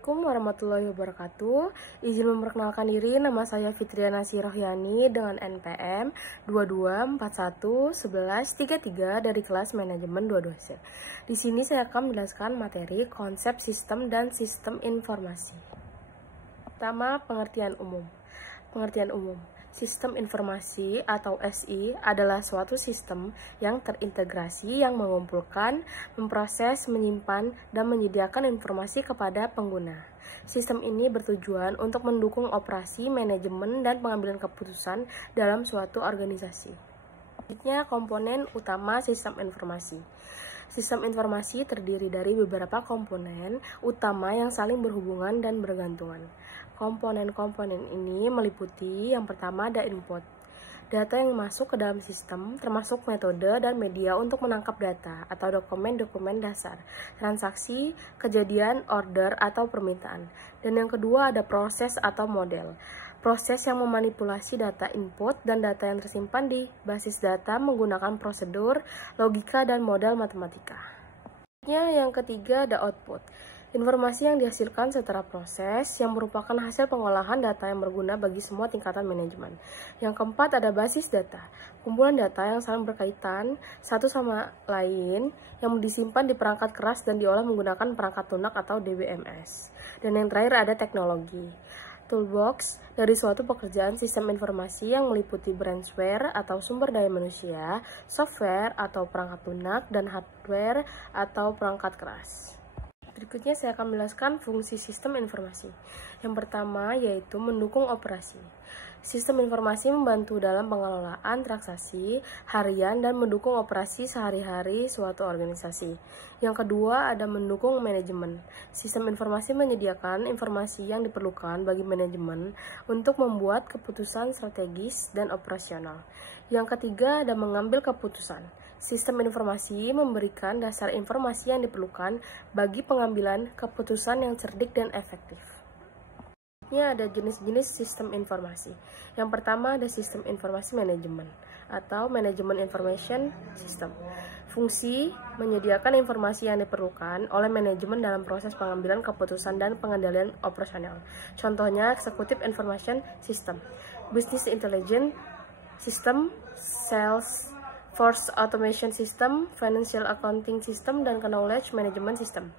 Assalamualaikum warahmatullahi wabarakatuh. Izin memperkenalkan diri, nama saya Fitriana Sirohyani dengan NPM 22411133 dari kelas manajemen 22C. Di sini saya akan menjelaskan materi konsep sistem dan sistem informasi. Pertama, pengertian umum. Pengertian umum. Sistem informasi atau SI adalah suatu sistem yang terintegrasi yang mengumpulkan, memproses, menyimpan, dan menyediakan informasi kepada pengguna. Sistem ini bertujuan untuk mendukung operasi, manajemen, dan pengambilan keputusan dalam suatu organisasi. Selanjutnya, komponen utama sistem informasi. Sistem informasi terdiri dari beberapa komponen utama yang saling berhubungan dan bergantungan. Komponen-komponen ini meliputi yang pertama ada input, data yang masuk ke dalam sistem, termasuk metode dan media untuk menangkap data atau dokumen-dokumen dasar, transaksi, kejadian, order, atau permintaan. Dan yang kedua ada proses atau model, proses yang memanipulasi data input dan data yang tersimpan di basis data menggunakan prosedur, logika, dan model matematika. Yang ketiga ada output, informasi yang dihasilkan setelah proses yang merupakan hasil pengolahan data yang berguna bagi semua tingkatan manajemen. Yang keempat ada basis data, kumpulan data yang saling berkaitan satu sama lain yang disimpan di perangkat keras dan diolah menggunakan perangkat lunak atau DBMS. Dan yang terakhir ada teknologi, toolbox dari suatu pekerjaan sistem informasi yang meliputi branchware atau sumber daya manusia, software atau perangkat lunak, dan hardware atau perangkat keras. Berikutnya saya akan menjelaskan fungsi sistem informasi. Yang pertama yaitu mendukung operasi. Sistem informasi membantu dalam pengelolaan transaksi harian dan mendukung operasi sehari-hari suatu organisasi. Yang kedua ada mendukung manajemen. Sistem informasi menyediakan informasi yang diperlukan bagi manajemen untuk membuat keputusan strategis dan operasional. Yang ketiga ada mengambil keputusan. Sistem informasi memberikan dasar informasi yang diperlukan bagi pengambilan keputusan yang cerdik dan efektif. Ini ada jenis-jenis sistem informasi. Yang pertama ada sistem informasi manajemen atau manajemen information system. Fungsi menyediakan informasi yang diperlukan oleh manajemen dalam proses pengambilan keputusan dan pengendalian operasional. Contohnya executive information system, business intelligence system, sales force automation system, financial accounting system, dan knowledge management system.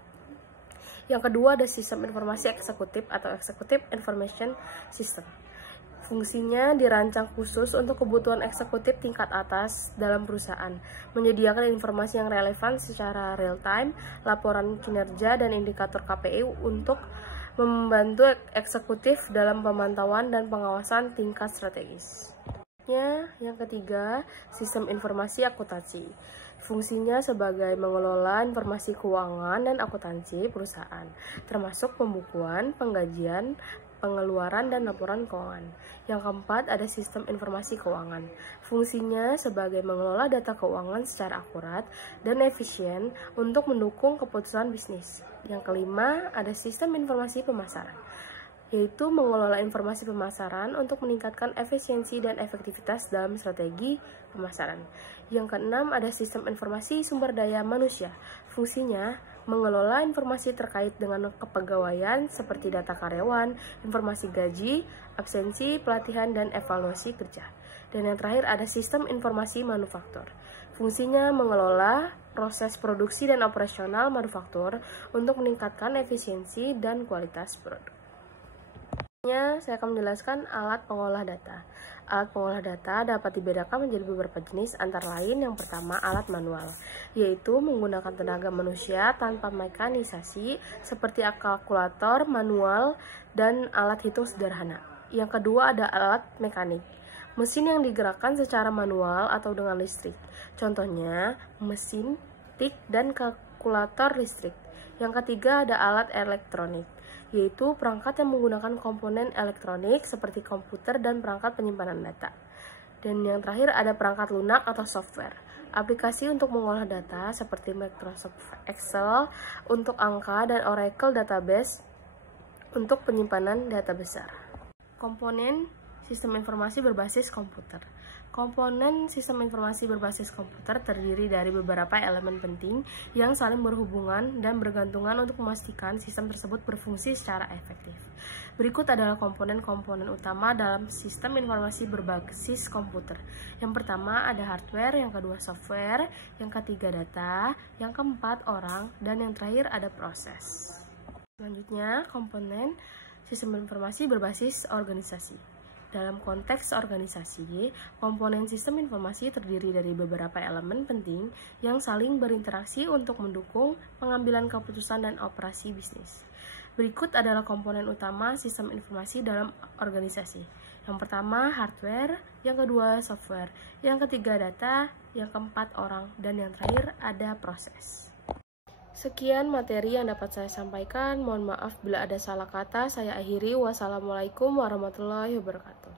Yang kedua ada sistem informasi eksekutif atau executive information system. Fungsinya dirancang khusus untuk kebutuhan eksekutif tingkat atas dalam perusahaan, menyediakan informasi yang relevan secara real time, laporan kinerja, dan indikator KPI untuk membantu eksekutif dalam pemantauan dan pengawasan tingkat strategis. Yang ketiga, sistem informasi akuntansi. Fungsinya sebagai mengelola informasi keuangan dan akuntansi perusahaan, termasuk pembukuan, penggajian, pengeluaran, dan laporan keuangan. Yang keempat, ada sistem informasi keuangan. Fungsinya sebagai mengelola data keuangan secara akurat dan efisien untuk mendukung keputusan bisnis. Yang kelima, ada sistem informasi pemasaran, yaitu mengelola informasi pemasaran untuk meningkatkan efisiensi dan efektivitas dalam strategi pemasaran. Yang keenam ada sistem informasi sumber daya manusia. Fungsinya mengelola informasi terkait dengan kepegawaian seperti data karyawan, informasi gaji, absensi, pelatihan, dan evaluasi kerja. Dan yang terakhir ada sistem informasi manufaktur. Fungsinya mengelola proses produksi dan operasional manufaktur untuk meningkatkan efisiensi dan kualitas produk. Saya akan menjelaskan alat pengolah data. Alat pengolah data dapat dibedakan menjadi beberapa jenis, antara lain yang pertama alat manual, yaitu menggunakan tenaga manusia tanpa mekanisasi seperti kalkulator manual dan alat hitung sederhana. Yang kedua ada alat mekanik, mesin yang digerakkan secara manual atau dengan listrik. Contohnya mesin, tik, dan kalkulator listrik. Yang ketiga ada alat elektronik, yaitu perangkat yang menggunakan komponen elektronik seperti komputer dan perangkat penyimpanan data. Dan yang terakhir ada perangkat lunak atau software, aplikasi untuk mengolah data seperti Microsoft Excel untuk angka dan Oracle Database untuk penyimpanan data besar. Komponen sistem informasi berbasis komputer. Komponen sistem informasi berbasis komputer terdiri dari beberapa elemen penting yang saling berhubungan dan bergantungan untuk memastikan sistem tersebut berfungsi secara efektif. Berikut adalah komponen-komponen utama dalam sistem informasi berbasis komputer. Yang pertama ada hardware, yang kedua software, yang ketiga data, yang keempat orang, dan yang terakhir ada proses. Selanjutnya, komponen sistem informasi berbasis organisasi. Dalam konteks organisasi, komponen sistem informasi terdiri dari beberapa elemen penting yang saling berinteraksi untuk mendukung pengambilan keputusan dan operasi bisnis. Berikut adalah komponen utama sistem informasi dalam organisasi. Yang pertama, hardware, yang kedua, software, yang ketiga, data, yang keempat, orang, dan yang terakhir ada proses. Sekian materi yang dapat saya sampaikan. Mohon maaf bila ada salah kata. Saya akhiri. Wassalamualaikum warahmatullahi wabarakatuh.